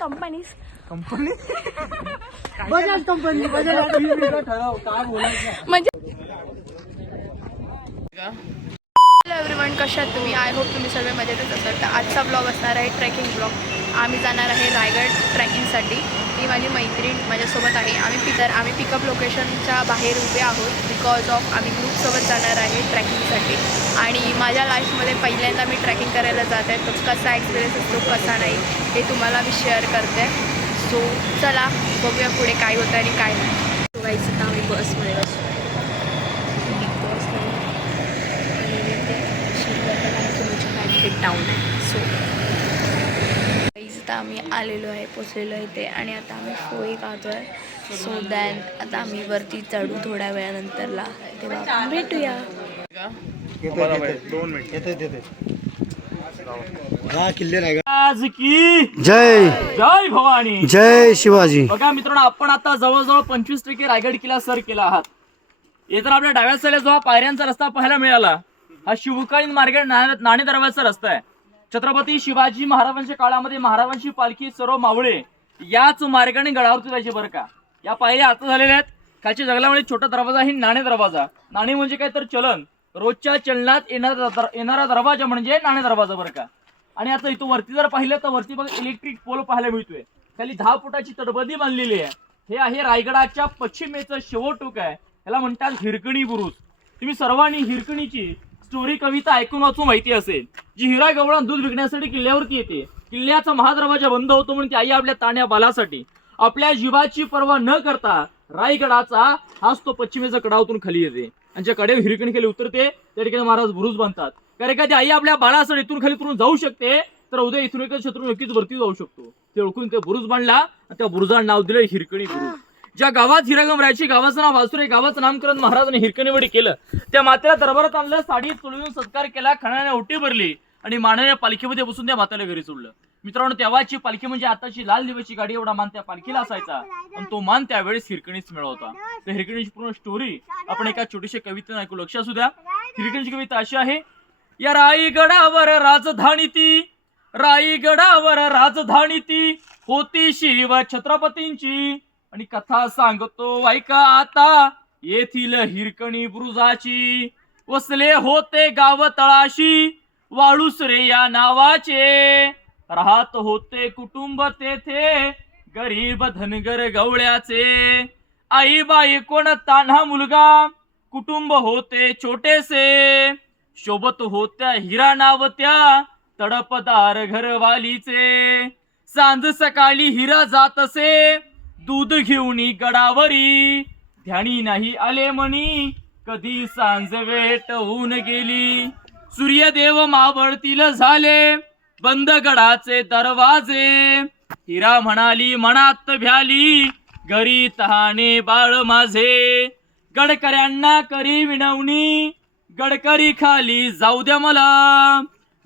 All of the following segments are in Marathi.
कंपनीज बजाज कंपनी ठरव काय बोलायचं म्हणजे हॅलो एव्हरीवन, कशा आहात तुम्ही? आय होप तुम्ही सर्व मजेतच असाल. तर आजचा ब्लॉग असणार आहे ट्रेकिंग ब्लॉग. आम्ही जाणार आहे रायगड ट्रेकिंगसाठी. मी माझी मैत्रीण माझ्यासोबत आहे. आम्ही पिकअप लोकेशनच्या बाहेर उभे आहोत बिकॉज ऑफ आम्ही ग्रुपसोबत जाणार आहे ट्रेकिंगसाठी. आणि माझ्या लाईफमध्ये पहिल्यांदा मी ट्रेकिंग करायला जात आहे. तर कसा एक्सपिरियन्स असतो कसा नाही हे तुम्हाला मी शेअर करते. सो चला बघूया पुढे काय होतं आणि काय नाही. व्हायचं तर आम्ही बसमध्ये बसू. टाउन आहे. सो आता आम्ही आलेलो आहे, पोचलेलो आहे इथे. आणि आता आम्ही पोहे खातोय. सो दॅन आता आम्ही वरती चढू थोड्या वेळानंतरला, तेव्हा भेटूया. 2 मिनिट हा किल्ले रायगड आज की जय जय भवानी, जय शिवाजी. बघा मित्रांनो, आपण आता जवळजवळ 25% रायगड किल्ला सर केला आहात. येतर आपल्या डाव्या साईडला जो पायऱ्यांचा रस्ता पाहायला मिळाला, हा शिवकालीन मार्ग नाणे दरवाजाचा रस्ता आहे. छत्रपती शिवाजी महाराजांच्या काळामध्ये महाराजांची पालखी सर्व मावळे याच मार्गाने गडावरती जायचे बरं का. या पायऱ्या आता झालेल्या आहेत. खालच्या जंगलामध्ये छोटा दरवाजा ही नाणे दरवाजा. नाणे म्हणजे काय तर चलन, रोजच्या चलनात येणारा दरवाजा म्हणजे नाणे दरवाजा बरं का. आणि आता इथं वरती जर पाहिलं तर वरती बघा इलेक्ट्रिक पोल पाहायला मिळतोय. खाली 10 फुटाची तटबंदी बांधलेली आहे. हे आहे रायगडाच्या पश्चिमेचं शेवटोक आहे. याला म्हणतात हिरकणी बुरुज. तुम्ही सर्वांनी हिरकणीची स्टोरी कविता ऐकून वाचून माहिती असेल, जी हिरा गवळण दूध विकण्यासाठी किल्ल्यावरती येते. किल्ल्याचा महादरवाजा बंद होतो म्हणून ती आई आपल्या ताण्या बालासाठी आपल्या जीवाची पर्वा न करता रायगडाचा हाच तो पश्चिमेच्या कडावतून खाली येते. आणि ज्या कडेवर हिरकणी खाली उतरते त्या ठिकाणी महाराज बुरुज बांधतात. कारण एखादी आई आपल्या बाळासाठी इथून खाली उतरून जाऊ शकते, तर उद्या इथून एक शत्रू नक्कीच वरती जाऊ शकतो. ते ओळखून ते बुरुज बांधला आणि त्या बुरुजाला नाव दिलं हिरकणी बुरुज. ज्या गावात हिरागम राहायची, गावाचं नाव वासुरे, गावाचं नामकरण महाराजांनी हिरकणीवडी केलं. त्या मातेला दरबारात आणलं, साडी चोळून सत्कार केला, खणाने ओटी भरली आणि मानाने पालखीमध्ये बसून त्या मातेला घरी सोडलं. मित्रांनो, तेव्हाची पालखी म्हणजे आताची लाल दिव्याची गाडी एवढा मान त्या पालखीला असायचा. आणि तो मान त्यावेळेस हिरकणीच मिळवता. तर हिरकणीची पूर्ण स्टोरी आपण एका छोटीशी कवितेने ऐकू. लक्ष असू द्या. हिरकणीची कविता अशी आहे. या रायगडावर राजधानी ती, रायगडावर राजधानी ती होती शिव छत्रपतींची. आणि कथा सांगतो ऐका आता येथील हिरकणी बुरुजाची. वसले होते गाव तळाशी वाळुसरे या नावाचे. राहत होते कुटुंब तेथे गरीब धनगर गवळ्याचे. आई बाई कोण तान्हा मुलगा कुटुंब होते छोटेसे. शोभत होत्या हिरा नाव त्या तडपदार घरवालीचे. सांज सकाळी हिरा जात असे दूध घेऊन गडावरी. ध्यानी नाही आले मनी कधी सांज वेट होऊन गेली. सूर्यदेव मावळतील झाले बंद गडाचे दरवाजे. हिरा म्हणाली मनात भ्याली घरी तहाने बाळ माझे. गडकऱ्यांना करी विनवणी गडकरी खाली जाऊ द्या मला.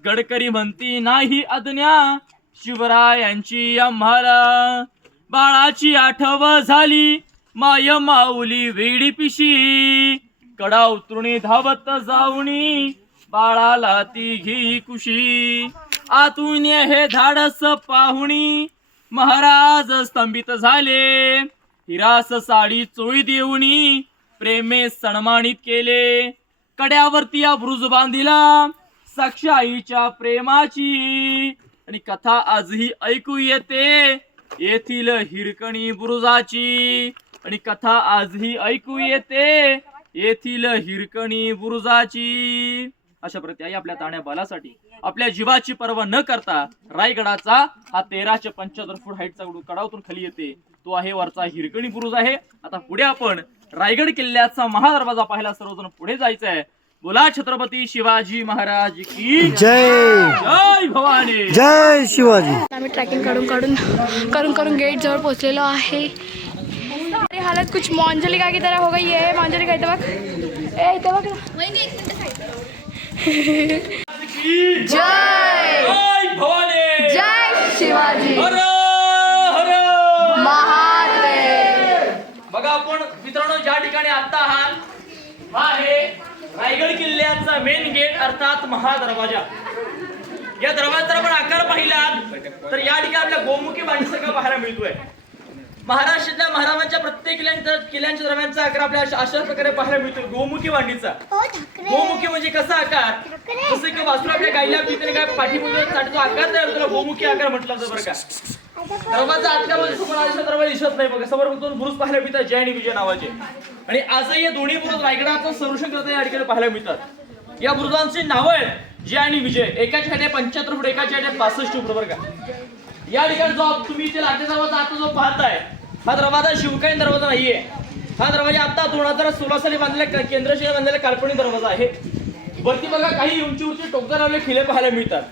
गडकरी म्हणती नाही आज्ञा शिवरायांची आम्हाला. बाळाची आठव झाली माय माऊली वेडी पिशी. कडा उतरुणी धावत जाऊनी बाळाला ती घे कुशी. आतून हे धाडस पाहुणी महाराज स्तंभित झाले. हिरास साडी चोळी देऊनी प्रेमे सन्मानित केले. कड्यावरती या बुरुज बांधिला साक्ष आईच्या प्रेमाची. आणि कथा आजही ऐकू येते येथील हिरकणी बुरुजाची. आणि कथा आजही ऐकू येते येथील हिरकणी बुरुजाची. अशा प्रकारे आपल्या ताण्या बालासाठी आपल्या जीवाची पर्वा न करता रायगडाचा हा 1375 फूट हाईटचा कडावतून खाली येते. तो आहे वरचा हिरकणी बुरुज आहे. आता पुढे आपण रायगड किल्ल्याचा महादरवाजा पाहायला सर्वजण पुढे जायचं आहे. बोला छत्रपती शिवाजी महाराज की जय जय भवानी, जय शिवाजी. आम्ही ट्रॅकिंग करून गेट जवळ पोहोचलेलो आहे. अरे हालत कुछ मोंजलिका की तरह हो गई है. मोंजलिका इथे बघ, इथे बघ. जय जय भवानी, जय शिवाजी हर हर महादेव. बघा आपण मित्रांनो ज्या ठिकाणी आता आहात हा आहे रायगड किल्ल्याचा मेन गेट अर्थात महादरवाजा. या दरवाजाचा आपण आकार पाहिला तर या ठिकाणी आपल्या गोमुखी बांधीसारखा पाहायला मिळतोय. महाराष्ट्रातल्या महाराजांच्या प्रत्येक किल्ल्यांच्या दरम्यानचा आकार आपल्याला अशा प्रकारे पाहायला मिळतो, गोमुखी बांधीचा. गोमुखी म्हणजे कसा आकार, जसं की वासरू आपल्या गायला पिताने काय पाठीमध्ये जो आकार तयार होतो गोमुखी आकार म्हटलं जातं बरं का. दरवाजा आतल्या समोर दरवाजा दिसत नाही बघा, समोर दोन बुरुज पाहायला मिळतात जय आणि विजय नावाचे. आणि आजही हे दोन्ही बुरुज रायगडाचं संरक्षण करता या ठिकाणी पाहायला मिळतात. या बुरुजांची नावं आहेत जय आणि विजय. एकाची हाईट 75 फूट, एकाची हाईट 65 फूट बरं का. या ठिकाणी जो तुम्ही इथे लाटे दरवाजा आता जो पाहताय हा दरवाजा शिवकालीन दरवाजा नाहीये. हा दरवाजा आता 2016 साली बांधलेला केंद्रशाही बांधलेला काल्पनिक दरवाजा आहे. वरती बघा काही उंचीवरचे टोकदार लावलेले खिळे पाहायला मिळतात.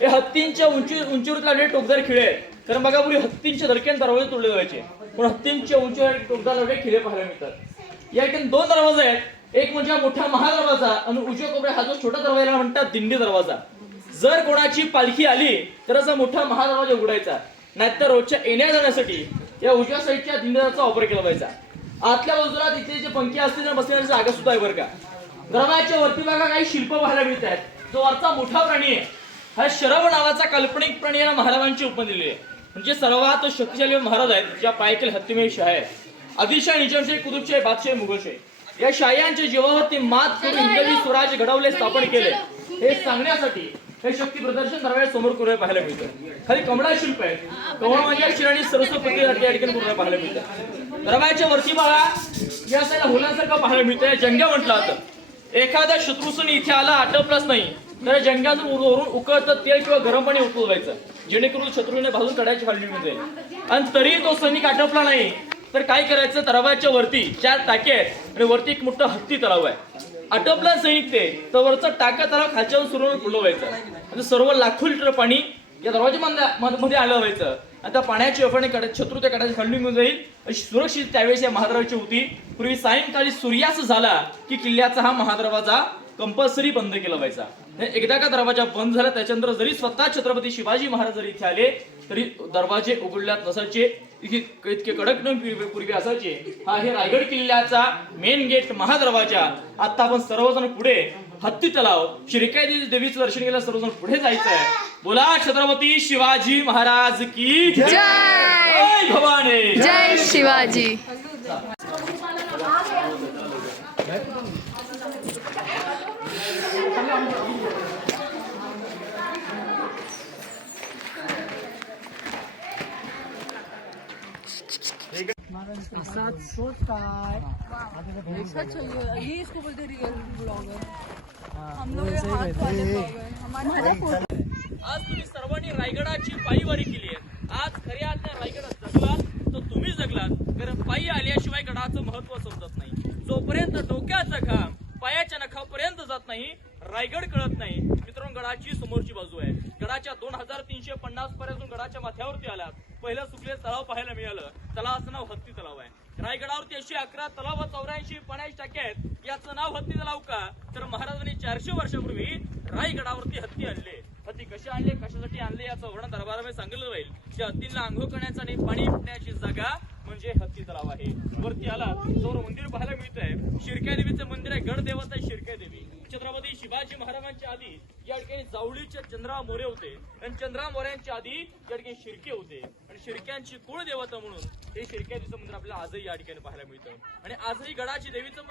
हे हत्तींच्या उंचीवर लावलेले टोकदार खिळे आहेत. कारण बघा पूर्वी हत्तींच्या धडक्याने दरवाजे तोडले जायचे, पण हत्तींच्या उंचीवर टोकदार लावलेले खिळे पाहायला मिळतात. या ठिकाणी दोन दरवाजे आहेत, एक म्हणजे मोठा महादरवाजा आणि उजव्या कोपऱ्यात हा जो छोटा दरवाजा म्हणतात दिंडी दरवाजा. जर कोणाची पालखी आली तर असा मोठा महादरवाजा उघडायचा, नाहीतर रोजच्या येण्या जाण्यासाठी या उजव्या साईडच्या दिंडीचा वापर केला जायचा. आतल्या बाजूला तिथे जे पंखी असतील तर बसण्याची जागा सुद्धा आहे बरं का. दरवाजाच्या वरती बघा काही शिल्प पाहायला मिळत आहेत. जो वरचा मोठा प्राणी आहे हा शरभ नावाचा काल्पनिक प्राणी याला महाराजांची उपमा दिलेली आहे. म्हणजे सर्वात शक्तिशाली महाराज आहेत ज्या पायकेल हत्तीमेय शाह आहे. आदिलशाही, निजामशाही, कुतुबशाही, बादशाही, मुघलशाही या शाह्यांच्या जीवावरती मात करून हिंदवी स्वराज्य घडवले, स्थापन केले हे सांगण्यासाठी हे शक्ती प्रदर्शन दरवाजा समोर करून पाहायला मिळतं. खाली कमळा शिल्प आहे, कमळ म्हणजे शिराणी सरस्वती या ठिकाणी पूर्ण पाहायला मिळतं. दरवाजाच्या वरती बघा या साईडला होलांसारखं पाहायला मिळतं. जंग्या म्हटलं जातं. एखाद्या शत्रुसून इथे आला आटपलाच नाही तर जंग्यातून वरून उकळतं तेल किंवा गरम पाणी उकळवायचं, जेणेकरून शत्रूने भाजून काढायची हल्ली मिळते. आणि तरी तो सैनिक आटपला नाही तर काय करायचं, दरवाजाच्या वरती 4 टाके आहेत आणि वरती एक मोठं हत्ती तलाव आहे. आटपला सैनिक ते तर वरचं टाका तलाव खालच्यावर सुरू फुलवायचं आणि सर्व लाखो लिटर पाणी या दरवाजामध्ये आलं व्हायचं. आणि त्या पाण्याची वाफाने शत्रू त्या काढायची हल्ली मिळून जाईल अशी सुरक्षित त्यावेळेस या महादरवाजाची होती. पूर्वी सायंकाळी सूर्यास्त झाला की किल्ल्याचा हा महादरवाजा कंपल्सरी बंद केला व्हायचा. एकदा का दरवाजा बंद झाला त्याच्यानंतर जरी स्वतः छत्रपती शिवाजी महाराज जरी इथे आले तरी दरवाजे उघडल्यात नसायचे, इतके कडक पूर्वी असायचे. हा हे रायगड किल्ल्याचा मेन गेट महादरवाजा. आता आपण सर्वजण पुढे हत्ती तलाव शिरकाई देवीचं दर्शन केलं, सर्वजण पुढे जायचंय. बोला छत्रपती शिवाजी महाराज की जय, जय भवानी, जय शिवाजी. ये इसको बोलते रियल ब्लॉगर. हम लोग हाथ वाले ब्लॉगर. हमारे आज तुम्ही सर्वांनी रायगडाची पायीवारी केली आहे. आज खऱ्या अर्थाने रायगड जगलात तर तुम्ही जगलात, कारण पायी आल्याशिवाय गडाचं महत्व समजत नाही. जोपर्यंत डोक्याचा घाम पायाच्या नखापर्यंत जात नाही रायगड कळत नाही. मित्रांनो, गडाची समोरची बाजू आहे. गडाच्या 2350 पर्यंत गडाच्या माथ्यावरती आलात. पहिलं सुकले तलाव पाहायला मिळालं. तलावाचं नाव हत्ती तलाव आहे. रायगडावरती 111 तलाव 84 पाण्याची टाके आहेत. याचं नाव हत्ती तलाव का, तर महाराजांनी 400 वर्षापूर्वी रायगडावरती हत्ती आणले. हत्ती कसे आणले, कशासाठी आणले याचं वर्णन दरबारामध्ये सांगितलं जाईल. त्या हत्तींना आंघोळ करण्याचा आणि पाणी पिण्याची जागा म्हणजे हत्ती तलाव आहे. वरती आला समोर मंदिर पाहायला मिळतंय. शिरक्या देवीचं मंदिर आहे. गड देवता आहे शिरक्या देवी. छत्रपती शिवाजी महाराजांच्या आधी या ठिकाणी जावळीचे चंद्रराव मोरे होते आणि चंद्रराव मोऱ्यांच्या आधी या ठिकाणी शिर्के होते आणि शिर्क्यांची कुळ देवता म्हणून हे शिरक्या देवीचं मंदिर आपल्याला आजही या ठिकाणी पाहायला मिळतं. आणि आजही गडाची देवीचं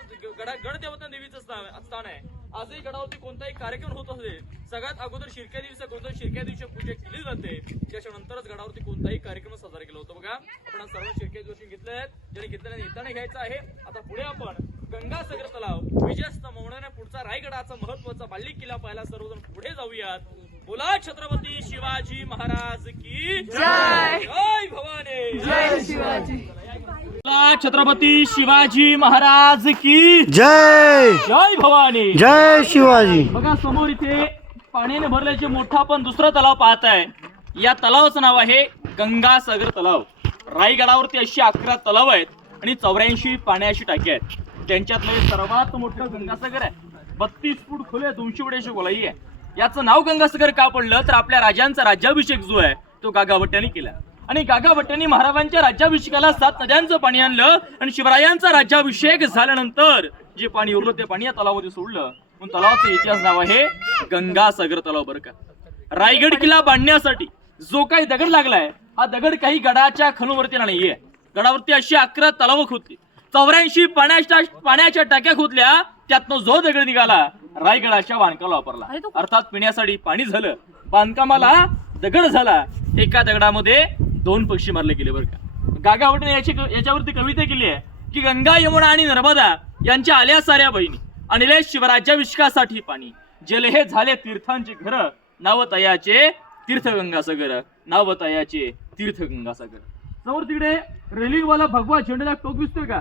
गड देवता देवीचं स्थान आहे. आजही गडावरती कोणताही कार्यक्रम होत असेल सगळ्यात अगोदर शिरक्या देवीचा कोणत्या शिरक्या देवीची पूजा केली जाते. त्याच्यानंतरच गडावरती कोणताही कार्यक्रम साजरा केला होता. बघा आपण सर्व शिरक्या दिवशी घेतले आहेत, ज्यांनी घेतल्याने येताना घ्यायचं आहे. आता पुढे आपण गंगासागर तलाव विजयस्त मोहण्याने पुढचा रायगडाचा महत्वाचा बाल्ली किल्ला पाहायला सर्वजण पुढे जाऊयात. बोला छत्रपती शिवाजी महाराज की जय, जय भवानी, जय शिवाजी. बोला छत्रपती शिवाजी महाराज की जय, जय भवानी, जय शिवाजी. बघा समोर इथे पाण्याने भरल्याचे मोठा पण दुसरा तलाव पाहताय. या तलावाचं नाव आहे गंगासागर तलाव. रायगडावरती 111 तलाव आहेत आणि 84 पाण्याची टाकी आहेत. त्यांच्यातलं सर्वात मोठं गंगासागर आहे. 32 फूट खोल आहे, 200 फुटाची गोलाई आहे. याचं नाव गंगासागर का पडलं तर आपल्या राजांचा राज्याभिषेक जो आहे तो गागाभट्ट्यांनी केला. आणि गागाभट्ट्यांनी महाराजांच्या राज्याभिषेकाला 7 नद्यांचं पाणी आणलं आणि शिवरायांचा राज्याभिषेक झाल्यानंतर जे पाणी उरलं ते पाणी या तलावामध्ये सोडलं. पण तलावाचा इतिहास नाव आहे गंगासागर तलाव बरं का. रायगड किल्ला बांधण्यासाठी जो काही दगड लागलाय हा दगड काही गडाच्या खणूवरती नाहीये. गडावरती अशी 11 तलाव खोदली, 84 पाण्याच्या टाक्या खोदल्या, त्यातनं जो दगड निघाला रायगडाच्या बांधकामाला वापरला. अर्थात पिण्यासाठी पाणी झालं, बांधकामाला दगड झाला. एका दगडामध्ये 2 पक्षी मारले गेले बरं का. गागाभट्टाने याच्यावरती कविता केली आहे की गंगा यमुना आणि नर्मदा यांच्या आल्या साऱ्या बहिणी, आणले शिवराज्याभिषेकासाठी पाणी, जल हे झाले तीर्थांचे घर, नाव तयाचे तीर्थगंगासागर, नाव तयाचे तीर्थगंगासागर. समोर तिकडे रेलिंगवाला भगवा झेंड्याला टोक दिसतोय का,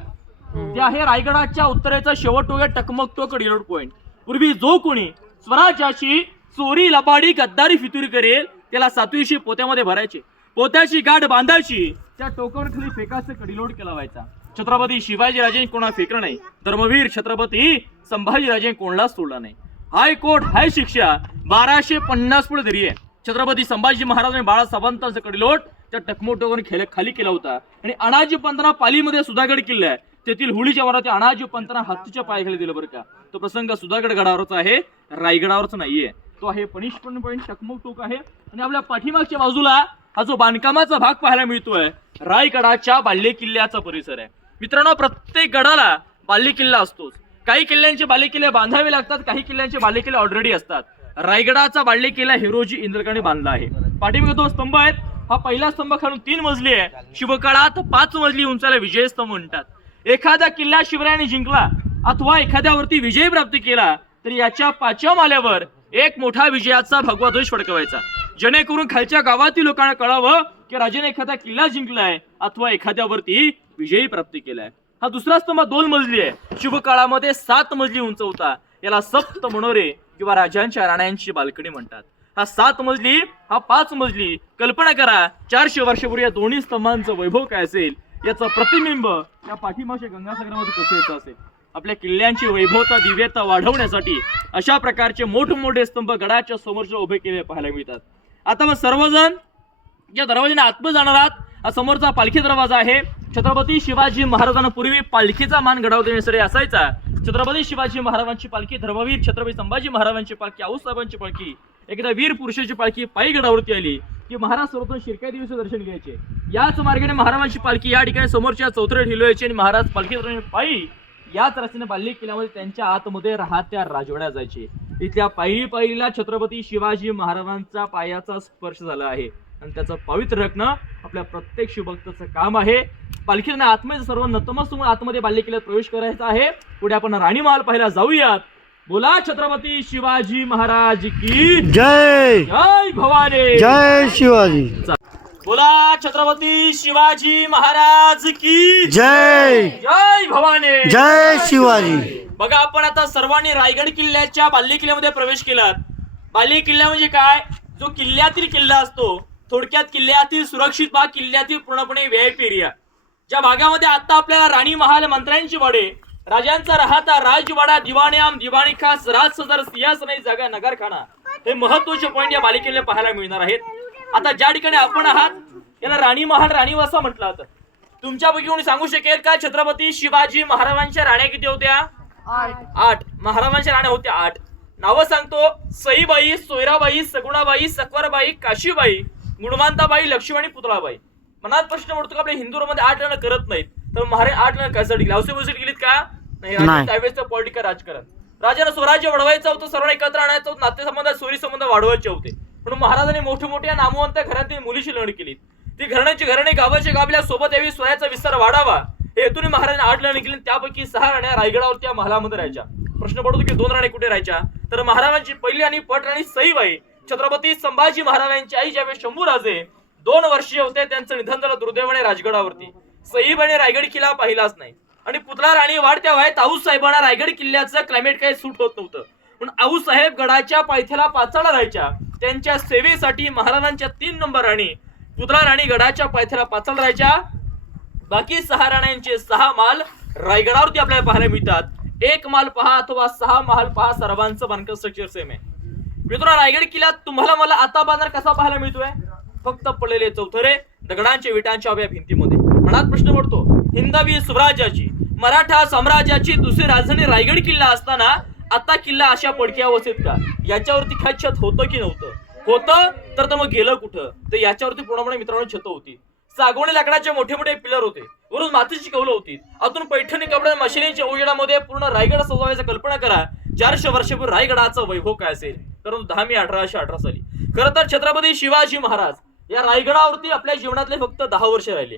ते आहे रायगडाच्या उत्तरेचा शेवट टोक आहे टकमक टोक रिलोड पॉइंट. पूर्वी जो कोणी स्वराज्याची चोरी लबाडी गद्दारी फितुरी करेल त्याला 7वीशी पोत्यामध्ये भरायचे, पोत्याची गाठ बांधायची, त्या टोकावर खाली फेकाचे कडिलोड केला व्हायचा. छत्रपती शिवाजीराजे कोणा फेकलं नाही, धर्मवीर छत्रपती संभाजीराजे कोणालाच सोडला नाही. हायकोर्ट हाय शिक्षा 1250 पुढे तरी आहे. छत्रपती संभाजी महाराजांनी बाळासाहेबांचा कडिलोट त्या टकमोटोवर खाली केला होता. आणि अनाजी पंतना पालीमध्ये सुधागड किल्ला आहे, तेथील होळीच्या वरात अनाजी पंतना हत्तीच्या पायाखाली दिलं बरं का. तो प्रसंग सुधागड गडावरचा आहे, रायगडावरचा नाहीये. तो आहे पनिशमेंट पॉईंट टकमक टोक आहे. आणि आपल्या पाठीमागच्या बाजूला हा जो बांधकामाचा भाग पाहायला मिळतोय रायगडाच्या बाल्य किल्ल्याचा परिसर आहे. मित्रांनो, प्रत्येक गडाला बाल्य किल्ला असतोच. काही किल्ल्यांचे बाल्य किल्ले बांधावे लागतात, काही किल्ल्यांचे बाल्य किल्ले ऑलरेडी असतात. रायगडाचा बाल्य किल्ला हिरोजी इंद्रकाने बांधला आहे. पाठीमागे 2 स्तंभ आहेत. हा पहिला स्तंभ खालून 3 मजली आहे. शिवकाळात 5 मजली उंचाला विजय स्तंभ म्हणतात. एखादा किल्ला शिवरायाने जिंकला अथवा एखाद्यावरती विजय प्राप्त केला तर याच्या 5व्या माल्यावर एक मोठा विजयाचा भगवा ध्वज फडकवायचा, जेणेकरून खालच्या गावातील लोकांना कळावं की राजाने एखादा किल्ला जिंकलाय अथवा एखाद्यावरती विजयी प्राप्त केलाय. हा दुसरा स्तंभ 2 मजली आहे. शिवकाळामध्ये 7 मजली उंच होता. याला सप्त मनोरे किंवा राजांच्या राण्यांची बाल्कनी म्हणतात. हा 7 मजली, हा 5 मजली. कल्पना करा 400 वर्षापूर्वी या दोन्ही स्तंभांचं वैभव काय असेल, याचं प्रतिबिंब या पाठीमागच्या गंगासागरामध्ये कसं येतं असेल. आपल्या किल्ल्यांची वैभवता दिव्यता वाढवण्यासाठी अशा प्रकारचे मोठमोठे स्तंभ गडाच्या समोरच्या उभे केले पाहायला मिळतात. आता मग सर्वजण या दरवाजाने आतमध्ये जाणार आहात. हा समोरचा पालखी दरवाजा आहे. छत्रपती शिवाजी महाराजांना पूर्वी पालखीचा मान गडावर देण्यासाठी असायचा. छत्रपती शिवाजी महाराजांची पालखी, धर्मवीर छत्रपती संभाजी महाराजांची पालखी, आऊसाहेबांची पालखी, एकदा वीर पुरुषाची पालखी पायी गडावरती आली की महाराज सर्वप्रथम शिरक्या देवीचं दर्शन घ्यायचे. याच मार्गाने महाराजांची पालखी या ठिकाणी समोरच्या चौथऱ्या ठेवायची आणि महाराज पालखी पायी याच रस्त्याने बाल्य किल्ल्यामध्ये त्यांच्या आतमध्ये राहत्या राजवाड्या जायचे. इथल्या पायरीला छत्रपती शिवाजी महाराजांचा पायाचा स्पर्श झाला आहे आणि त्याचं पवित्र राखणं आपल्या प्रत्येक शिवभक्ताचं काम आहे. पालखीने आतमध्ये सर्व नतमस्तक आतमध्ये बाल्य किल्ल्यात प्रवेश करायचा आहे. पुढे आपण राणी महाल पाहायला जाऊयात. बोला छत्रपती शिवाजी महाराज की जय. जय भवानी. जय शिवाजी. बोला छत्रपती शिवाजी महाराज की जय. जय भवानी. जय शिवाजी. बघा, आपण आता सर्वांनी रायगड किल्ल्याच्या बाल्य किल्ल्यामध्ये प्रवेश केलात. बाल्य किल्ला म्हणजे काय, जो किल्ल्यातील किल्ला असतो. थोडक्यात किल्ल्यातील सुरक्षित भाग, किल्ल्यातील पूर्णपणे व्हीआयपी एरिया. ज्या भागामध्ये आता आपल्याला राणी महाल, मंत्र्यांची वाडे, राजांचा राहता राजवाडा, दिवाणीआम, दिवाणी खास, राज सदर, सिंहासनी जागा, नगरखाना, हे महत्वाचे पॉईंट या बाल्य किल्ल्याला पाहायला मिळणार आहेत. आता ज्या ठिकाणी आपण आहात याला राणी महाल, राणीवासा म्हटलं जातं. तुमच्यापैकी कोणी सांगू शकेल का छत्रपती शिवाजी महाराजांच्या राण्या किती होत्या? 8. महाराजांच्या राण्या होत्या 8. नावं सांगतो: सईबाई, सोयराबाई, सगुणाबाई, सकवरबाई, काशीबाई, गुणवंताबाई, लक्ष्मीबाई, पुतळाबाई. मनात प्रश्न पडतो का आपल्या हिंदू मध्ये 8 जण करत नाहीत, तर महाराज 8 जण कशासाठी गेलीत का नाही? त्यावेळेस पॉलिटिकल राजकारण, राजाला स्वराज्य वाढवायचं होतं, सर्वांना एकत्र आणायचं होतं, नातेसंबंध, सोयी संबंध वाढवायचे होते. म्हणून महाराजांनी मोठ्या नामवंत घरातील मुलीशी लग्न केली. ती घराणे गावाच्या गावल्या सोबत यावी, स्वयाचा विस्तार वाढावा हे हेतूने महाराजांनी 8 लग्न केली. त्यापैकी 6 राण्या रायगडावरती या महालामध्ये राहायच्या. प्रश्न पडतो की 2 राणी कुठे राहायच्या? तर महाराजांची पहिली आणि पट राणी सईबाई, छत्रपती संभाजी महाराजांची आई ज्यावेळी शंभूराजे 2 वर्षीय होते त्यांचं निधन झालं दुर्दैवाने राजगडावरती. सईबाईने रायगड किल्ला पाहिलाच नाही. आणि पुतळा राणी वाढत्या वयात आऊसाहेबांना रायगड किल्ल्याचं क्लायमेट काही सूट होत नव्हतं. पण आऊसाहेब गडाच्या पायथ्याला पाचाला राहायच्या. त्यांच्या सेवेसाठी महाराजांच्या 3 नंबर राणी पुतळा राणी गडाच्या पायथ्याला पाचाला राहायच्या. बाकी 6 राण्यांचे 6 माल रायगडावरती आपल्याला पाहायला मिळतात. 1 माल पहा अथवा 6 माल पहा, सर्वांचं बांधकाम स्ट्रक्चर सेम आहे. मित्रांनो, रायगड किल्ल्यात तुम्हाला मला आता बांधणार कसा पाहायला मिळतोय? फक्त पडलेले चौथरे, दगडांच्या विटांच्या उभ्या भिंतीमध्ये. मनात प्रश्न पडतो, हिंदवी स्वराज्याची, मराठा साम्राज्याची दुसरी राजधानी रायगड किल्ला असताना आता किल्ला अशा पडक्या अवस्थेत का? याच्यावरती खात होतं की नव्हतं? होतं तर मग गेलं कुठं. तर याच्यावरती पूर्णपणे मित्रांनो छत होती. सागवणी लाकडाचे मोठे मोठे पिलर होते. वरून मातीची कौलं होती. आतून पैठणी कपड्या मशिनीच्या उजेडामध्ये पूर्ण रायगड सजवायची कल्पना करा. 400 वर्षापूर्वी रायगडाचं वैभव काय असेल. कारण 10 मे 1818 साली खरं तर छत्रपती शिवाजी महाराज या रायगडावरती आपल्या जीवनातले फक्त 10 वर्ष राहिले.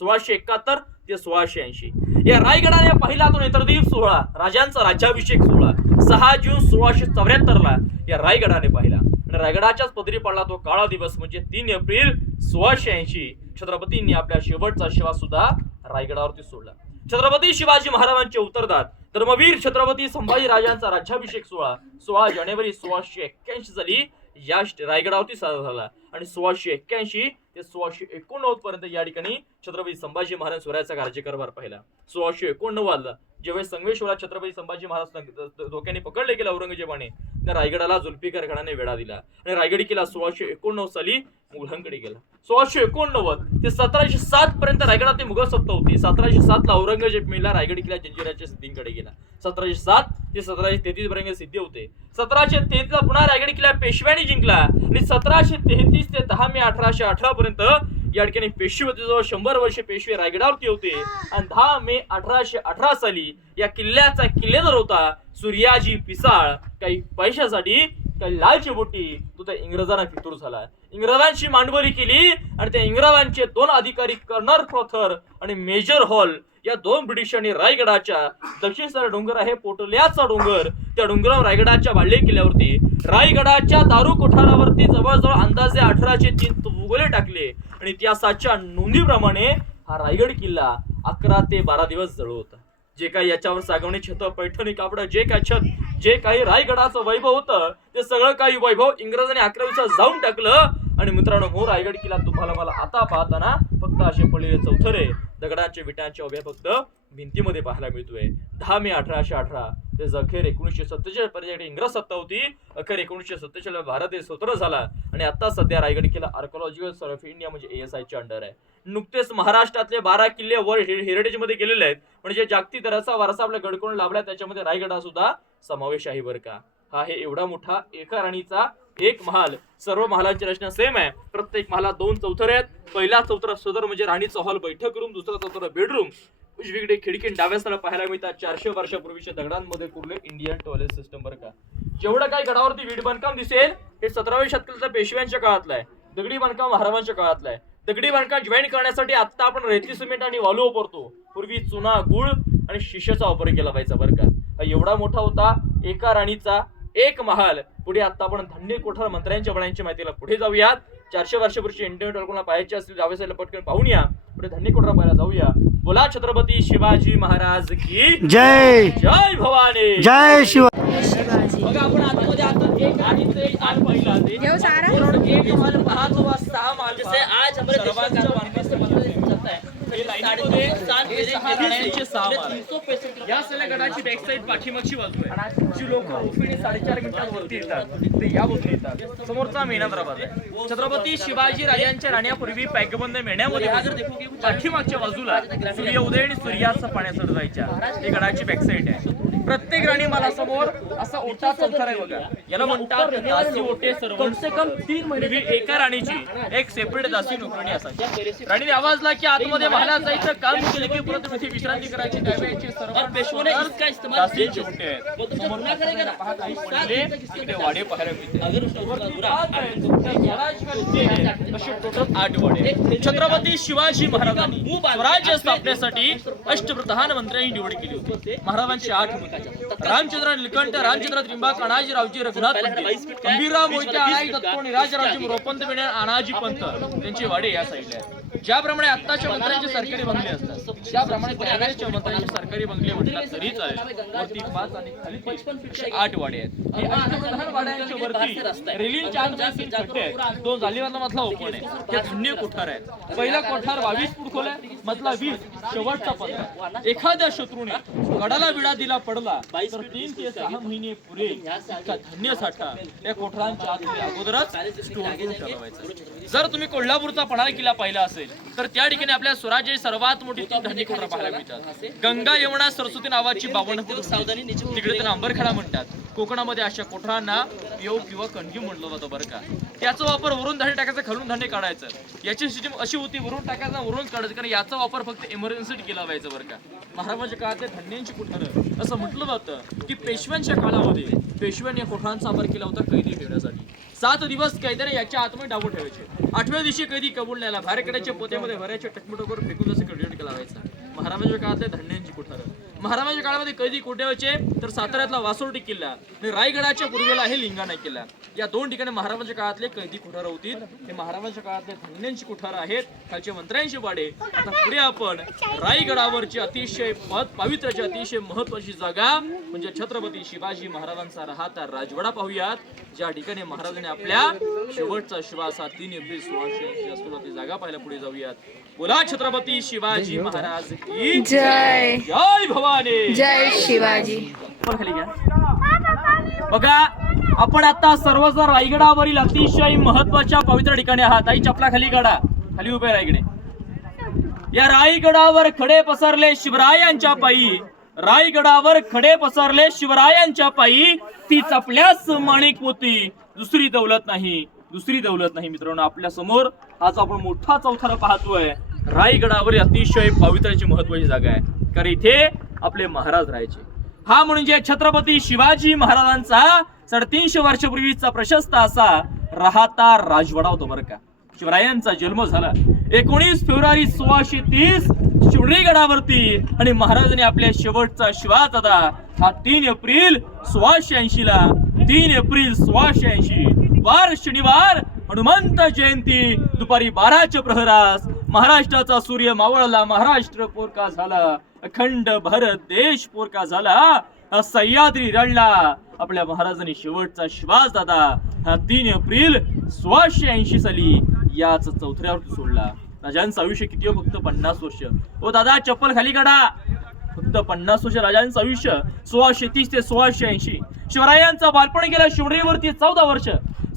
1671 ते 1680 या रायगडाने पहिला तो नेत्रदीप सोहळा, राजांचा राज्याभिषेक सोहळा 6 जून 1674 ला या रायगडाने पाहिला. आणि रायगडाच्याच पदरी पडला तो काळा दिवस म्हणजे 3 एप्रिल 1680. छत्रपतींनी आपल्या शेवटचा श्वास सुद्धा रायगडावरती सोडला. छत्रपती शिवाजी महाराजांचे उत्तरदार धर्मवीर छत्रपती संभाजी राजांचा राज्याभिषेक सोहळा 16 जानेवारी 1681 साली या रायगडावरती साजरा झाला. आणि 1681 ते 1689 पर्यंत या ठिकाणी छत्रपती संभाजी महाराज स्वराज्याचा कार्यकारभार पाहिला. 1689 ज्यावेळेस संगमेश्वरात छत्रपती संभाजी महाराज धोक्याने पकडले गेले औरंगजेबाने, त्या रायगडाला जुल्फिकार खानाने वेढा दिला आणि रायगड किल्ला 1689 साली मुघलांकडे गेला. 1689 ते 1707 पर्यंत रायगडात मुघल सत्ता होती. 1707 ला औरंगजेब मेला, रायगड किल्ला जंजिराच्या सिद्धींकडे गेला. 1707 ते 1733 पर्यंत सिद्धी होते. 1733 ला पुन्हा रायगड किल्ला पेशव्यांनी जिंकला आणि 1733 ते 10 मे 1818 पर्यंत या ठिकाणी पेशवेजवळ 100 वर्ष पेशवे रायगडावरती होते. आणि 10 मे 1818 साली या किल्ल्याचा किल्लेदार होता सूर्याजी पिसाळ. काही पैशासाठी, काही लालची तो त्या इंग्रजांना फितूर झाला. इंग्रजांची मांडवली केली आणि त्या इंग्रजांचे 2 अधिकारी कर्नल प्रॉथर आणि मेजर हॉल या 2 ब्रिटिशांनी रायगडाच्या दक्षिणेचा डोंगर आहे पोटल्याचा डोंगर, त्या डोंगरावर रायगडाच्या बाले किल्ल्यावरती रायगडाच्या दारू कोठारावरती जवळजवळ अंदाजे 1803 तुगले टाकले. आणि इतिहासाच्या नोंदीप्रमाणे हा रायगड किल्ला 11 ते 12 दिवस जळू होता. जे काही याच्यावर सागवणी छत, पैठणी कापड, जे काय छत, जे काही रायगडाचं वैभव होतं ते सगळं काही वैभव इंग्रजांनी 11 दिवसात जाऊन टाकलं. आणि मित्रांनो, हो रायगड किल्ला तुम्हाला मला आता पाहताना फक्त असे पडलेले चौथरे दगडांचे विटांच्या उभ्या फक्त भिंतीमध्ये पाहायला मिळतोय. 10 मे 1818 ते अखेर 1947 पर्यंत इंग्रज सत्ता होती. अखेर 1947 ला भारत देश स्वतंत्र झाला. आणि आता सध्या रायगड किल्ला आर्किओलॉजिकल सर्वे ऑफ इंडिया म्हणजे ASI च्या अंडर आहे. नुकतेच महाराष्ट्रातले 12 किल्ले वर्ल्ड हेरिटेज मध्ये गेलेले आहेत. म्हणजे जागतिक दर्जाचा वारसा आपल्या गडकडून लाभला, त्याच्यामध्ये रायगडा सुद्धा समावेश आहे बरं का. हा आहे एवढा मोठा एका राणीचा एक महाल. सर्व महालांची रचना सेम आहे. प्रत्येक महालात 2 चौथरे आहेत. पहिला चौथरा सदर म्हणजे राणीचा हॉल, बैठक रूम. दुसरा चौथरा बेडरूम. उजवीकडे खिडकी डाव्या साईडला पाहायला मिळतात 400 वर्षापूर्वीच्या दगडांमध्ये कुरले इंडियन टॉयलेट सिस्टम बरं का. जेवढं काही गडावरती वीट बांधकाम दिसेल हे 17व्या शतकातल्या पेशव्यांच्या काळातलं आहे. दगडी बांधकाम महाराजांच्या काळातलं आहे. दगडी बांधकाम जॉईन करण्यासाठी आता आपण रेती सिमेंट आणि वालू वापरतो. पूर्वी चुना, गुळ आणि शिशाचा वापर केला पाहिजे बरं का. हा एवढा मोठा होता एका राणीचा एक महाल. पुढे आता आपण धन्य कोठार मंत्र्यांच्या बणांची माहितीला पुढे जाऊयात. 400 वर्षापूर्वी इंटरनेट कोणाला पाहायचे असतील डाव्या साईडला पटकन पाहून या. पुढे धन्य कोठार पाहायला जाऊया. बोला छत्रपती शिवाजी महाराज की जय. जय भवानी. जय शिवा. बघा आपण आतमध्ये आता एक आणि एक आठ पहिला घेऊ सारा? एक महाल 5 व 6 महाल जसे आज हमारे सर्वांचा वानप्रस्थ मंदिर चलता है. हे लाईनीमध्ये 7 ते 6 राण्यांचे 6 महाल. या सगळ्या गडाची बॅक साईड पाठीमागची बाजू आहे. जी लोक उफीने 4.5 मिनिटात वरती येतात ते या बाजूने येतात. समोरचा मेना दरवाजा आहे. छत्रपती शिवाजी राजांच्या राण्यापूर्वी पॅकबंद मेढ्यामध्ये पाठीमागच्या बाजूला सूर्य उदय आणि सूर्यास्त पाण्यात जायच्या. ही गडाची बॅक साईड आहे. प्रत्येक राणी मला समोर असा ओटा चौथरा आहे बघा. याला म्हणतात दासी ओटे. कम से कम 3 महिने एका राणीची एक सेपरेट दासी नोकरणी असायची. राणीने आवाजला की आतमध्ये महालात जायचं, काम केलं की परत तिथे विश्रांती करायची. त्यावेळेची सर्व पेशवाने इसका इस्तेमाल दासीचे ओटे आहेत. समोर पहा काही पडले इकडे वाडे पाहायला मिळते. असे टोटल 8 वाडे. छत्रपती शिवाजी महाराजांनी स्वराज्य स्थापनेसाठी अष्टप्रधान मंत्र्यांनी निवड केली होती. महाराजांची 8 मुलं. रामचंद्र निलकंठ, रामचंद्र त्रिंबा, अनाजी रावजी रघुनाथ पंडित, गंभीरराव मोहिते, आळाई दत्तो, निराजरावजी रोपंत बेणे, अनाजी पंत त्यांचे वाडे या साईडला आहेत. ज्याप्रमाणे आत्ताच्या मंत्र्यांचे सरकारी बंगले असतात त्याप्रमाणे त्यावेळेच्या मंत्र्यांचे सरकारी बंगले म्हटलं तरी चालेल. वरती 5 आणि खाली 8 वाडे आहेत. हे अष्टप्रधान वाड्यांच्या वरती रेलिंगच्या आतमध्ये खड्डे आहेत. 2 जालीवाला मधला ओपन आहे. हे धन्य कोठार आहेत. पहिला कोठार 22 फूट खोल आहे, मधला 20, शेवटचा 15. एखाद्या शत्रूने गडाला विडा दिला पडला तर 3 ते 6 महिने पुरे इतका धान्य साठा या कोठारांच्या आतमध्ये अगोदरच स्टोअर करून ठेवायचा. जर तुम्ही कोल्हापूरचा पन्हाळा किल्ला पाहिला असेल असेल तर त्या ठिकाणी आपल्या स्वराज्याची सर्वात मोठी ती धान्य कोठरा पाहायला मिळतात. गंगा यमुना सरस्वती नावाची 52 तिकडे त्यांना अंबरखेडा म्हणतात. कोकणामध्ये अशा कोठरांना पिओ किंवा कणगी म्हटलं जातं बरं का. त्याचा वापर वरून धान्य टाकायचं, खालून धान्य काढायचं. याची सिस्टीम अशी होती, वरून टाकायचं वरून काढायचं, कारण याचा वापर फक्त इमर्जन्सीत केला जायचा बरं का. महाराजांच्या काळातले धान्यांची कोठारं असं म्हटलं जातं की पेशव्यांच्या काळामध्ये पेशव्यांनी या कोठारांचा वापर केला होता कैदी ठेवण्यासाठी. 7 दिवस कैद्याने याच्या आतमध्ये डाबू ठेवायचे. 8व्या दिवशी कैदी कबूल न्यायला बाहेर काढायचे, पोत्यामध्ये भरायचे, टकमटोकर फेकून जसं कडीट केला व्हायचा. महाराजांच्या काळातले धान्यांची कोठारं. महाराजांच्या काळामध्ये कैदी कुठे व्हायचे तर साताऱ्यातला वासोटी किल्ला आणि रायगडाच्या पूर्वेला आहे लिंगाणा किल्ला. या 2 ठिकाणी महाराजांच्या काळातले कैदी कोठारं होती. हे महाराजांच्या काळातले धान्यांची कोठारं आहेत. खालचे मंत्र्यांची वाडे. आता पुढे आपण रायगडावरची अतिशय पवित्राची अतिशय महत्वाची जागा म्हणजे छत्रपती शिवाजी महाराजांचा राहता राजवाडा पाहूयात, ज्या ठिकाणी महाराजांनी आपल्या शेवटचा श्वास 3 एप्रिल 1680 असतो. ती जागा पाहायला पुढे जाऊयात. बोला छत्रपती शिवाजी महाराज की जय. जय भवानी. जय शिवाजी. खाली घ्या. बघा आपण आता सर्वजण रायगडावरील अतिशय महत्वाच्या पवित्र ठिकाणी आहात. आई चपला खाली काढा, खाली उभे रायगडे. या रायगडावर खडे पसरले शिवरायांच्या पायी, रायगडावर खडे पसरले शिवरायांच्या पायी, ती चपल्यास माणिक मोती, दुसरी दौलत नाही, दुसरी दौलत नाही. मित्रांनो आपल्या समोर आज आपण मोठा चौथरा पाहतोय. रायगडावर अतिशय पवित्राची महत्वाची जागा आहे, कारण इथे आपले महाराज राहायचे. हा म्हणजे छत्रपती शिवाजी महाराजांचा 350 वर्षापूर्वीचा प्रशस्त असा राहता राजवाडा होता बरं का. शिवरायांचा जन्म झाला 19 फेब्रुवारी 1630 शिवनेगडावरती आणि महाराजांनी आपल्या शेवटचा श्वास आता हा 3 एप्रिल 1680 ला 3 एप्रिल 1680 वार शनिवार हनुमंत जयंती दुपारी 12च्या प्रहरास महाराष्ट्राचा सूर्य मावळला, महाराष्ट्र पोरका झाला, अखंड भारत देश पोरका झाला, सह्याद्री रडला. आपल्या महाराजांनी शेवटचा श्वास दादा हा 3 एप्रिल 1680 साली याच चौथऱ्यावरती सोडला. राजांचं आयुष्य किती हो? फक्त 50 वर्ष. ओ दादा चप्पल खाली काढा. फक्त 50 वर्ष राजांचं आयुष्य 1630 ते 1680. शिवरायांचं बालपण गेलं शिवनेरीवरती 14 वर्ष.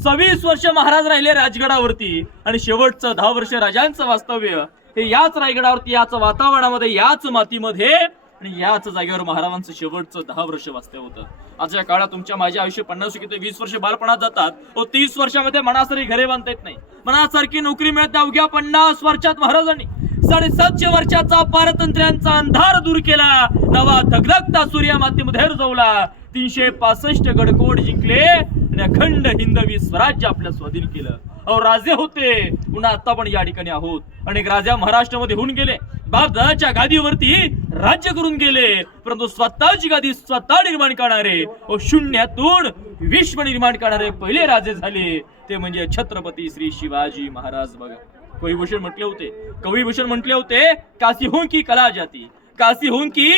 26 वर्ष महाराज राहिले राजगडावरती आणि शेवटचं 10 वर्ष राजांचं वास्तव्य हे याच रायगडावरती, याच वातावरणामध्ये, याच मातीमध्ये आणि याच जागेवर महाराजांचं शेवटचं 10 वर्ष वास्तव्य होतं. आजच्या काळात तुमच्या माझ्या आयुष्य 50 किती 20 वर्ष बालपणात जातात. 30 वर्षामध्ये मनासारखी घरे बांधता येत नाही, मनासारखी नोकरी मिळत नाही. अवघ्या 50 वर्षात महाराजांनी 750 वर्षाचा पारतंत्र्यांचा अंधार दूर केला, नवा धगधगता सूर्य मातीमध्ये रुजवला, 365 गडकोट जिंकले आणि अखंड हिंदवी स्वराज्य आपल्या स्वाधीन केलं. अहो राजे होते, पुन्हा आता पण या ठिकाणी आहोत. अनेक राजा महाराष्ट्रामध्ये होऊन गेले, बापदादाच्या गादीवरती राज्य करून गेले, परंतु स्वतःची गादी स्वतः निर्माण करणारे व शून्यातून विश्व निर्माण करणारे पहिले राजे झाले ते म्हणजे छत्रपती श्री शिवाजी महाराज. बघा कविभूषण म्हटले होते काशी हों की कला जाती, काशी हों की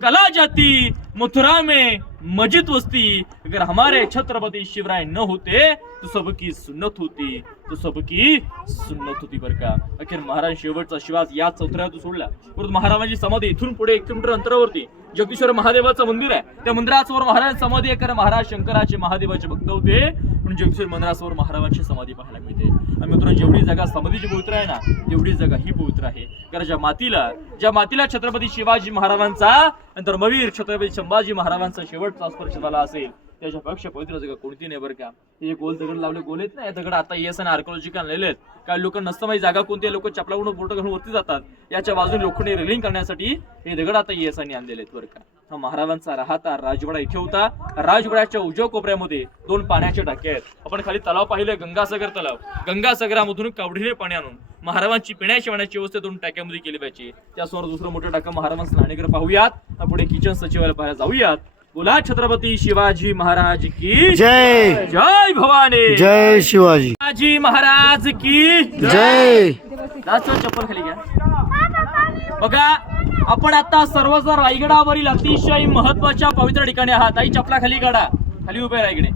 कला जाती, मथुरा में मस्जिद वस्ती, अगर हमारे छत्रपती शिवराय न होते तो सबकी सुन्नत होती, तो सबकी सुन्नत होती बरं का. अखेर महाराज शेवटचा श्वास या चौथऱ्यावर सोडला. परंतु महाराजांची समाधी इथून पुढे 1 किलोमीटर अंतरावरती जगदीश्वर महादेवाचं मंदिर आहे. त्या मंदिरासमोर महाराज समाधी आहे, कारण महाराज शंकराचे महादेवाचे भक्त होते म्हणून जगदीश्वर मंदिरासमोर महाराजांची समाधी पाहायला मिळते. आणि मित्रांनो जेवढी जागा समाधीची पवित्र आहे ना तेवढी जागा ही पवित्र आहे, कारण ज्या मातीला छत्रपती शिवाजी महाराजांचा नंतर धर्मवीर छत्रपती संभाजी महाराजांचा शेवटचा स्पर्श झाला असेल त्याच्यापेक्षा पवित्र जागा कोणती नाही बरं का. हे गोल दगड लावले, गोल आहेत ना या दगड आता ES आणि आर्किओलॉजिकल आणलेले आहेत. काही लोक नसतं माहिती जागा कोणती, लोक चपलावरून बोट घालून वरती जातात. याच्या बाजूने लोखंडी रेलिंग करण्यासाठी हे दगड आता ES आणि आणलेले आहेत बरं का. हा महाराजांचा राहता राजवाडा इथे होता. राजवाड्याच्या उजव्या कोपऱ्यामध्ये 2 पाण्याचे टाके आहेत. आपण खाली तलाव पाहिले, गंगासागर तलाव. गंगासागरामधून कावडीने पाणी आणून महाराजांची पिण्याची पाण्याची व्यवस्था 2 टाक्यामध्ये केली पाहिजे. त्यासमोर दुसरं मोठं टाकं महाराजांचं स्नानगृह पाहूयात. पुढे किचन सचिवालय पाहायला जाऊयात. बोला छत्रपती शिवाजी महाराज की जय. जय भवानी. जय शिवाजी. शिवाजी महाराज की जय. चप्पल खाली घ्या. बघा आपण आता सर्वजण रायगडावरील अतिशय महत्वाच्या पवित्र ठिकाणी आहात. आई चपला खाली काढा, खाली उभे रायगडे.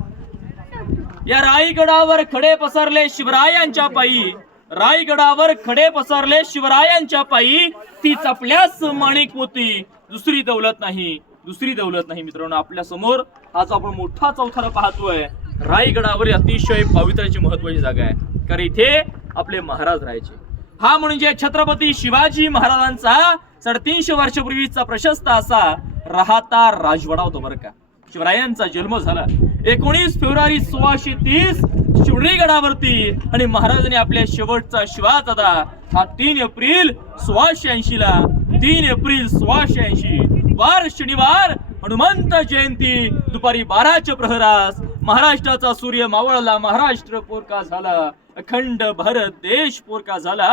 या रायगडावर खडे पसरले शिवरायांच्या पायी, रायगडावर खडे पसरले शिवरायांच्या पायी, ती चपल्यास माणिक मोती, दुसरी दौलत नाही, दुसरी दौलत नाही. मित्रांनो आपल्या समोर आज आपण मोठा चौथरा पाहतोय. रायगडावर अतिशय पवित्राची महत्वाची जागा आहे, कारण इथे आपले महाराज राहायचे. हा म्हणजे छत्रपती शिवाजी महाराजांचा 350 वर्षापूर्वीचा प्रशस्त असा राहता राजवाडा होता बरं का. शिवरायांचा जन्म झाला 19 फेब्रुवारी 1630 शिवनेरीगडावरती आणि महाराजांनी आपल्या शेवटचा श्वास आता हा 3 एप्रिल 1680 ला 3 एप्रिल 1680 वार शनिवार हनुमंत जयंती दुपारी 12च्या प्रहरास महाराष्ट्राचा सूर्य मावळला, महाराष्ट्र पोरका झाला, अखंड भारत देश पोरका झाला,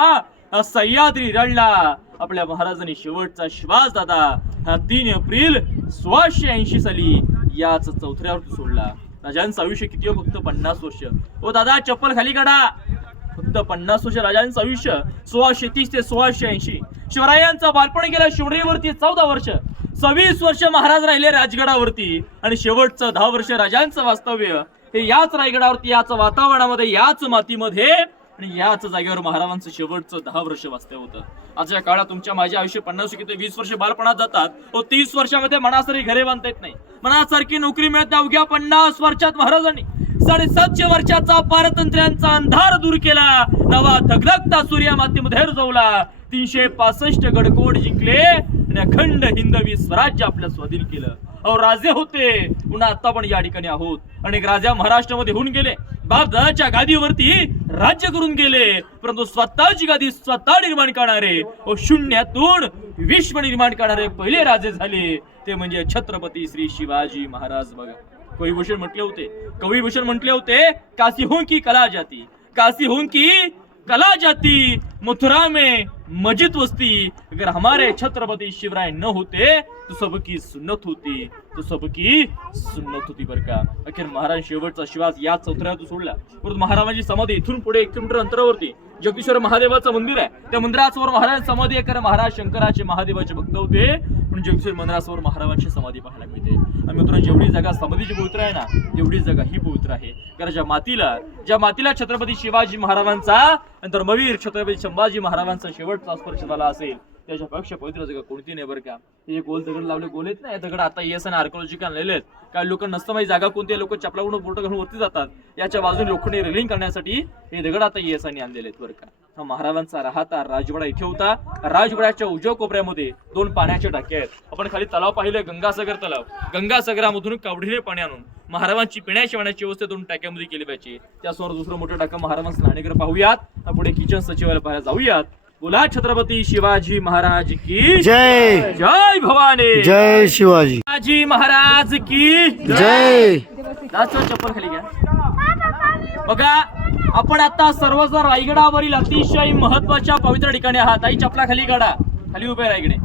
सह्याद्री रडला. आपल्या महाराजांनी शेवटचा श्वास दादा हा 3 एप्रिल 1680 साली याच चौथऱ्यावरती सोडला. राजांचं आयुष्य किती हो? फक्त 50 वर्ष. ओ दादा चप्पल खाली काढा. फक्त 50 वर्ष राजांचं आयुष्य 1630 ते 1680. शिवरायांचं बालपण गेलं शिवनेरीवरती 14 वर्ष. 26 वर्ष महाराज राहिले राजगडावरती आणि शेवटचं 10 वर्ष राजांचं वास्तव्य हे याच रायगडावरती, याच वातावरणामध्ये, याच मातीमध्ये आणि याच जागेवर महाराजांचं शेवटचं 10 वर्ष वास्तव्य होतं. आजच्या काळात तुमच्या माझे आयुष्य 50 किती 20 वर्ष बालपणात जातात. 30 वर्षामध्ये मनासारखी घरे बांधता येत नाही, मनासारखी नोकरी मिळत नाही. अवघ्या 50 वर्षात महाराजांनी 750 वर्षाचा पारतंत्र्यांचा अंधार दूर केला, नवा धगधगता सूर्य मातीमध्ये रुजवला, 365 गडकोट जिंकले आणि अखंड हिंदवी स्वराज्य आपल्या स्वाधीन केलं. अहो राजे होते, पुन्हा आता पण या ठिकाणी आहोत. अनेक राजा महाराष्ट्रामध्ये होऊन गेले, बापदादाच्या गादीवरती राज्य करून गेले, परंतु स्वतःची गादी स्वतः निर्माण करणारे व शून्यातून विश्व निर्माण करणारे पहिले राजे झाले ते म्हणजे छत्रपती श्री शिवाजी महाराज. बघा कविभूषण म्हटले होते काशी हूं की कला जाती, काशी हूं की कला जाती, मथुरा में मस्जिद वस्ती, अगर हमारे छत्रपती शिवराय न होते तो सबकी सुन्नत होती, तो सबकी सुन्नत होती बरं का. अखेर महाराज शेवटचा श्वास या चौथऱ्यातून सोडला. परंतु महाराजांची समाधी इथून पुढे 1 किलोमीटर अंतरावरती जगदीश्वर महादेवाचं मंदिर आहे. त्या मंदिरासमोर महाराज समाधी आहे, कारण महाराज शंकराचे महादेवाचे भक्त होते म्हणून जगदीश्वर मंदिरासमोर महाराजांची समाधी पाहायला मिळते. आणि मित्रांनो जेवढी जागा समाधीची पवित्र आहे ना तेवढी जागा ही पवित्र आहे, कारण ज्या मातीला छत्रपती शिवाजी महाराजांचा नंतर धर्मवीर छत्रपती संभाजी महाराजांचा शेवटचा स्पर्श झाला असेल त्याच्यापेक्षा पवित्र जागा कोणती नाही बरं का. हे गोल दगड लावले, गोल आहेत ना, दगड आता येस आणि आर्किओलॉजिकल आणलेले आहेत. काही लोक नसतं माहिती जागा कोणती, लोक चपलावरून बोट घालून वरती जातात. याच्या बाजूने लोखंडी रेलिंग करण्यासाठी हे दगड आता येस आणि आणलेले आहेत बरं का. हा महाराजांचा राहता राजवाडा इथे होता. राजवाड्याच्या उजव्या कोपऱ्यामध्ये 2 पाण्याचे टाके आहेत. आपण खाली तलाव पाहिले, गंगासागर तलाव. गंगासागरामधून कावडीने पाणी आणून महाराजांची पिण्याची पाण्याची व्यवस्था 2 टाक्यामध्ये केली पाहिजे. त्यासमोर दुसरं मोठं टाकं महाराजांचं नाणेघर पाहूयात. पुढे किचन सचिवालय पाहायला जाऊयात. बोला छत्रपती शिवाजी महाराज की जय. जय भवानी. जय शिवाजी. शिवाजी महाराज की जय. चप्पल खाली घ्या. बघा आपण आता सर्वजण रायगडावरील अतिशय महत्वाच्या पवित्र ठिकाणी आहात. आई चपला खाली काढा, खाली उभे रायगडे.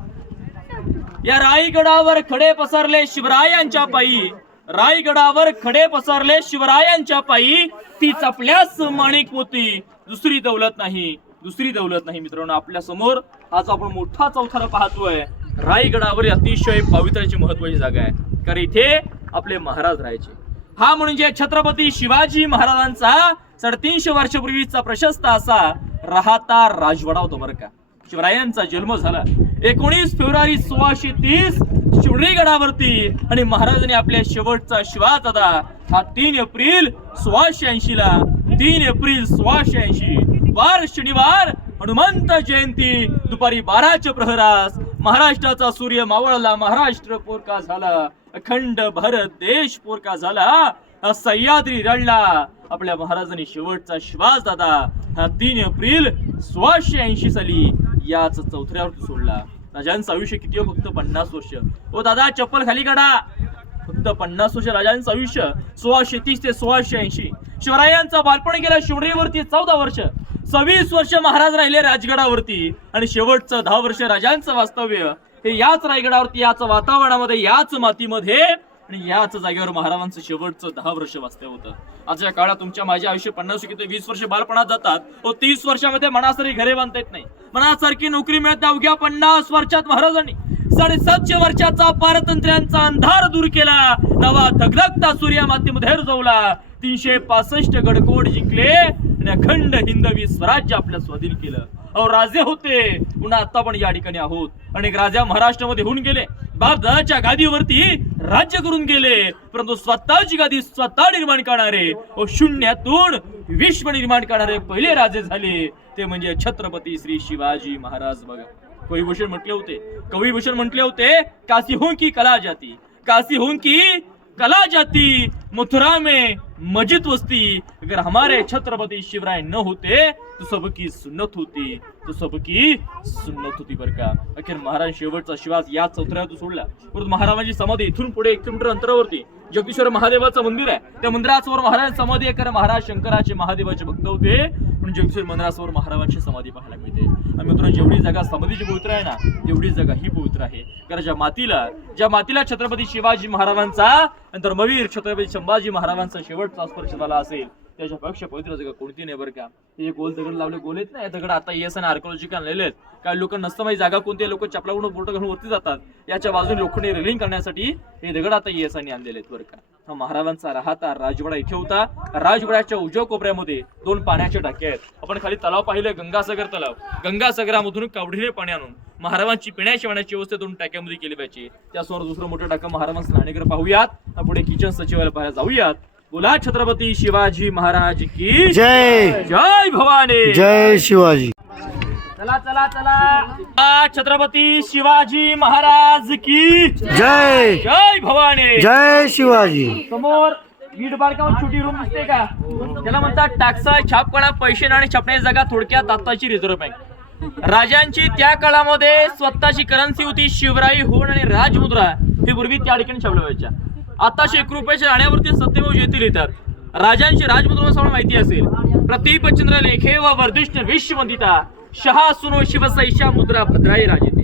या रायगडावर खडे पसरले शिवरायांच्या पायी, रायगडावर खडे पसरले शिवरायांच्या पायी, ती चपल्यास माणिक होती, दुसरी दौलत नाही, दुसरी दौलत नाही. मित्रांनो आपल्या समोर आज आपण मोठा चौथरा पाहतोय. रायगडावर अतिशय पवित्राची महत्वाची जागा आहे, कारण इथे आपले महाराज राहायचे. हा म्हणजे छत्रपती शिवाजी महाराजांचा 350 वर्षापूर्वीचा प्रशस्त असा राहता राजवाडा होता बरं का. शिवरायांचा जन्म झाला 19 फेब्रुवारी 1630 शिवनेरीगडावरती आणि महाराजांनी आपल्या शेवटचा श्वास आता हा 3 एप्रिल 1680 ला 3 एप्रिल 1680 वार शनिवार हनुमंत जयंती दुपारी 12च्या प्रहरास महाराष्ट्राचा सूर्य मावळला, महाराष्ट्र पोरका झाला, अखंड भारत देश पोरका झाला, सह्याद्री रडला. आपल्या महाराजांनी शेवटचा श्वास दादा हा 3 एप्रिल 1680 साली याच चौथऱ्यावरती सोडला. राजांचं आयुष्य किती हो? फक्त 50 वर्ष. ओ दादा चप्पल खाली काढा. फक्त 50 वर्ष राजांचं आयुष्य 1630 ते 1680. शिवरायांचं बालपण गेलं शिवनेरीवरती 14 वर्ष. 26 वर्ष महाराज राहिले राजगडावरती आणि शेवटचं 10 वर्ष राजांचं वास्तव्य हे याच रायगडावरती, याच वातावरणामध्ये, याच मातीमध्ये आणि याच जागेवर महाराजांचं शेवटचं 10 वर्ष वास्तव्य होतं. आजच्या काळात तुमच्या माझे आयुष्य 50 किती 20 वर्ष बालपणात जातात. 30 वर्षामध्ये मनासारखी घरे बांधता येत नाही, मनासारखी नोकरी मिळत नाही. अवघ्या 50 वर्षात महाराजांनी 750 वर्षाचा पारतंत्र्यांचा अंधार दूर केला, नवा धगधगता सूर्य मातीमध्ये रुजवला, 365 गडकोट जिंकले आणि अखंड हिंदवी स्वराज्य आपल्या स्वाधीन केलं. अहो राजे होते, पुन्हा आता पण या ठिकाणी आहोत. अनेक राजा महाराष्ट्रामध्ये होऊन गेले, बाप दादाच्या गादीवरती राज्य करून गेले, परंतु स्वतःची गादी स्वतः निर्माण करणारे व शून्यातून विश्व निर्माण करणारे पहिले राजे झाले ते म्हणजे छत्रपती श्री शिवाजी महाराज. बघा, कविभूषण म्हटले होते काशी हो की कला जाती, काशी हो की कला जाती, मथुरा में मस्जिद वस्ती, अगर हमारे छत्रपती शिवराय न होते तो सबकी सुन्नत होती, बरं का. अखेर महाराज शेवटचा श्वास या चौथऱ्यातून सोडला. परंतु महाराजांची समाधी इथून पुढे 1 किलोमीटर अंतरावरती जगदीश्वर महादेवाचं मंदिर आहे. त्या मंदिरासमोर महाराज समाधी आहे, कारण महाराज शंकराचे महादेवाचे भक्त होते, पण जगदीश्वर मंदिरासमोर महाराजांची समाधी पाहायला मिळते. आणि मित्रांनो, जेवढी जागा समाधीची पवित्र आहे ना, तेवढी जागा ही पवित्र आहे. कारण ज्या मातीला छत्रपती शिवाजी महाराजांचा आणि धर्मवीर छत्रपती संभाजी महाराजांचा शेवटचा स्पर्श झाला असेल, त्याच्यापेक्षा पवित्र जागा कोणती नाही बरं का. हे गोल दगड लावले, गोल आहेत ना, हे दगड आता ES आणि आर्किओलॉजिकल आणलेले आहेत. काही लोक नसतं माहिती जागा कोणती आहे, लोक चपलाकडून बोट घालून वरती जातात. याच्या बाजूने लोखंडी रेलिंग करण्यासाठी हे दगड आता ES आणि आणलेले आहेत बरं का. हा महाराजांचा राहता राजवाडा इथे होता. राजवाड्याच्या उजव्या कोपऱ्यामध्ये 2 पाण्याच्या टाक्या आहेत. आपण खाली तलाव पाहिले, गंगासागर तलाव. गंगासागरामधून कावडीने पाणी आणून महाराजांची पिण्याची पाण्याची व्यवस्था 2 टाक्यामध्ये केली पाहिजे. त्यासमोर दुसरं मोठं टाका महाराजांचं स्नानगृह पाहूयात. पुढे किचन सचिवालय पाहायला जाऊयात. बोला छत्रपती शिवाजी महाराज की जय. जय भवानी. जय शिवाजी. चला चला चला, छत्रपती शिवाजी महाराज की जय. जय भवानी. जय शिवाजी. समोर वीट बारकावर छोटी रूम दिसते का, त्याला म्हणतात टाकसा छापखाना, पैसे नाणे छापण्याची जागा, थोडक्यात आताची रिझर्व्ह बँक. राजांची त्या काळामध्ये स्वतःची करन्सी होती, शिवराई होण आणि राजमुद्रा हे पूर्वी त्या ठिकाणी छापल्या व्हायच्या. आता 1 रुपयाच्या नाण्यावरती सत्यमेव जयते लिहितात. राजांची राजमुद्रा सगळं माहिती असेल. प्रतिपचंद्र लेखे व वर्धिष्ण विश्ववंदिता, शहा सुनो शिवसैषा मुद्रा भद्राई राजेते.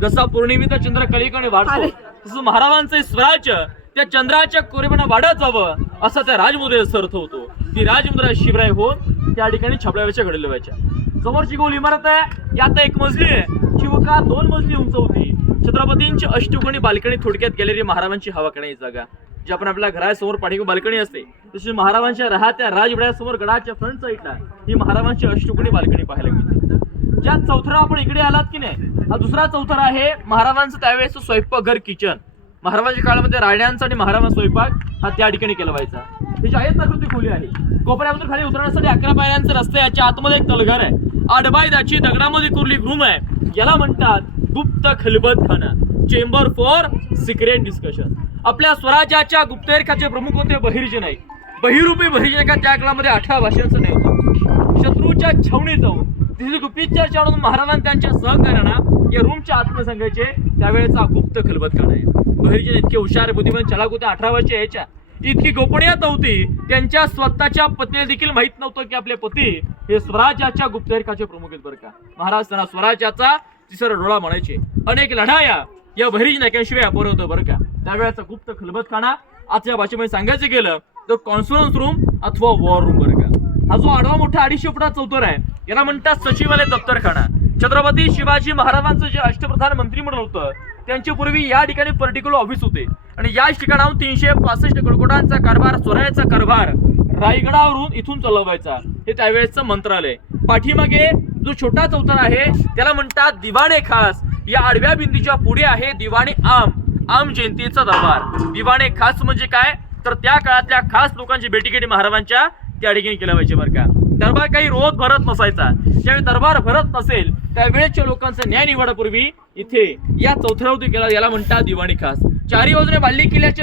जसा पौर्णिमेचा चंद्र कलिकडे वाढतो, तसं महाराजांचे स्वराज्य त्या चंद्राच्या कोरेपणा वाढत जावं असा त्या राजमुद्रेचा अर्थ होतो. ती राजमुद्रा शिवराय होऊन त्या ठिकाणी छापल्याच्या घडलेल्या व्हायच्या. समोरची गोल इमारत आहे, यात 1 मजली आहे. शिवका 2 मजली उंच होती. छत्रपतींची अष्टकोनी बाल्कनी, थोडक्यात गॅलरी, महाराजांची हवा करण्याची जागा. जी आपण आपल्या घरासमोर पाठीमागे बाल्कनी असते, तशी महाराजांच्या राहत्या राजवाड्यासमोर गडाच्या फ्रंट साईडला ही महाराजांची अष्टकोनी बाल्कनी पाहायला मिळते. ज्या चौथरा आपण इकडे आलात की नाही, हा दुसरा चौथरा आहे महाराजांचं त्यावेळेस स्वयंपाकघर किचन. महाराजांच्या काळामध्ये राण्यांचा आणि महाराजांचा स्वयंपाक हा त्या ठिकाणी केला व्हायचा. त्याची आयताकृती खोली आहे. कोपऱ्यामधून खाली उतरण्यासाठी 11 पायऱ्यांचे रस्ते. याच्या आतमध्ये एक तलघर आहे. 8 बाय 10ची दगडामध्ये कोरली रूम आहे. याला म्हणतात गुप्त खलबतखाना, चेंबर फॉर सिक्रेट डिस्कशन. आपल्या स्वराज्याच्या गुप्तहेरखाचे प्रमुख होते बहिर्जी नाईक. बहिरूपी बहिर्जी नाईक त्या काळामध्ये 18 भाषांचं नाही होतं. शत्रूच्या छावणीत जाऊन तिथे गुपित चर्चा म्हणून महाराजांना त्यांच्या सहकार्यांना या रूमच्या आतमध्ये सांगायचे. त्यावेळेचा गुप्त खलबतखाना आहे. बहिर्जी इतके हुशार बुद्धिमान चलाक होते. 18 वर्ष यायच्या इतकी गोपनीयता होती, त्यांच्या स्वतःच्या पत्नीला देखील माहित नव्हतं की आपले पती हे स्वराज्याच्या गुप्तहेरखाचे प्रमुख आहेत बरं का. महाराज त्यांना स्वराज्याचा तिसरा डोळा म्हणायचे. अनेक लढाया या बहिर्जी नाईकांशिवाय अपर होतं बरं का. त्यावेळेचा गुप्त खलबतखाना आजच्या भाषेमध्ये सांगायचं गेलं तर कॉन्फरन्स रूम अथवा वॉर रूम बरं का. हा जो आडवा मोठा 250 फुटाचा चौतर आहे, याला म्हणतात सचिवालय दप्तरखाना. छत्रपती शिवाजी महाराजांचं जे अष्टप्रधान मंत्रिमंडळ होतं, त्यांच्या पूर्वी या ठिकाणी पर्टिक्युलर ऑफिस होते. आणि याच ठिकाणाहून 365 करोडांचा कारभार, सोन्याचा कारभार रायगडावरून इथून चालवायचा. हे त्यावेळेचं मंत्रालय. पाठीमागे जो छोटा चौतर आहे त्याला म्हणतात दिवाणे खास. या आडव्या भिंतीच्या पुढे आहे दिवाणे आम जयंतीचा दरबार. दिवाणे खास म्हणजे काय, तर त्या काळातल्या खास लोकांची भेटीगाठी महाराजांच्या त्या ठिकाणी केल्या पाहिजे बरं का. दरबार काही रोज भरत नसायचा. ज्यावेळी दरबार भरत नसेल त्यावेळेच्या लोकांचा न्याय निवाडापूर्वी इथे या चौथऱ्यावरती केला. याला म्हणतात दिवाणी खास. 4ही बाजूने बाल्ली किल्ल्याचे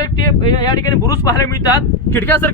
या ठिकाणी बुरुज पाहायला मिळतात. खिडक्यासारखे